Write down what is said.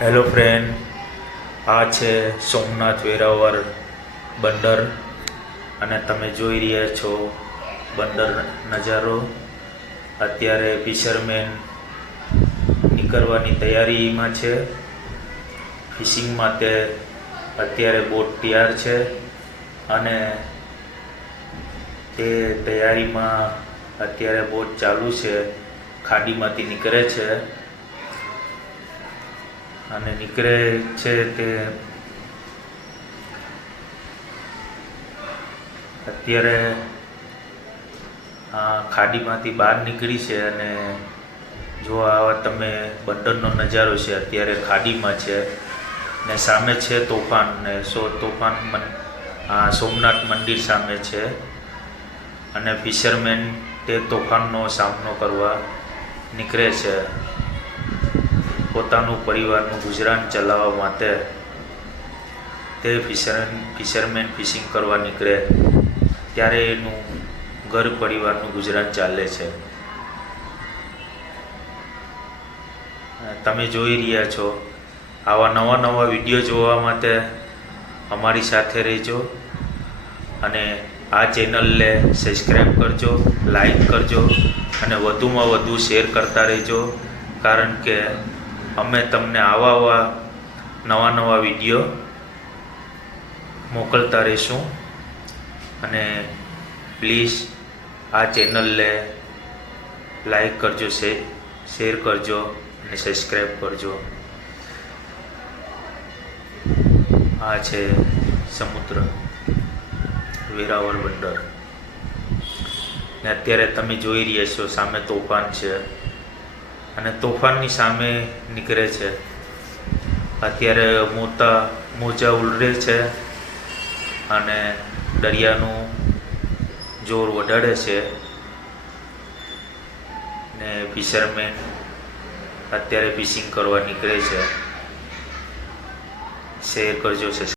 Hello friend, આ છે સોમનાથ વેરાવળ બંદર અને તમે જોઈ રહ્યા છો બંદર નજારો. અત્યારે ફિશરમેન નીકળવાની તૈયારીમાં છે. ફિશિંગ માટે અત્યારે બોટ તૈયાર છે અને તે તૈયારીમાં અત્યારે બોટ ચાલુ છે. ખાડીમાંથી નીકળે છે અને નીકળે છે તે અત્યારે ખાડીમાંથી બહાર નીકળી છે. અને જો આ તમે બંદરનો નજારો છે, અત્યારે ખાડીમાં છે ને સામે છે તોફાન ને તોફાન સોમનાથ મંદિર સામે છે અને ફિશરમેન તે તોફાનનો સામનો કરવા નીકળે છે. પોતાનું પરિવારનું ગુજરાન ચલાવવા માટે તે ફિશરમેન ફિશિંગ કરવા નીકળે ત્યારે એનું ઘર પરિવારનું ગુજરાન ચાલે છે. તમે જોઈ રહ્યા છો. આવા નવા નવા વિડીયો જોવા માટે અમારી સાથે રહેજો અને આ ચેનલને સબસ્ક્રાઈબ કરજો, લાઈક કરજો અને વધુમાં વધુ શેર કરતા રહેજો, કારણ કે અમે તમને આવા નવા વિડીયો મોકલતા રહીશું. અને પ્લીઝ આ ચેનલને લાઈક કરજો, શેર કરજો અને સબસ્ક્રાઈબ કરજો. આ છે સમુદ્ર વેરાવળ બંદર ને અત્યારે તમે જોઈ રહ્યા છો સામે તોફાન છે અને તોફાનની સામે નીકળે છે. અત્યારે મોજા ઉલરે છે અને દરિયાનું જોર વધારે છે ને ફિશરમેન અત્યારે ફિશિંગ કરવા નીકળે છે. શેર કરજો.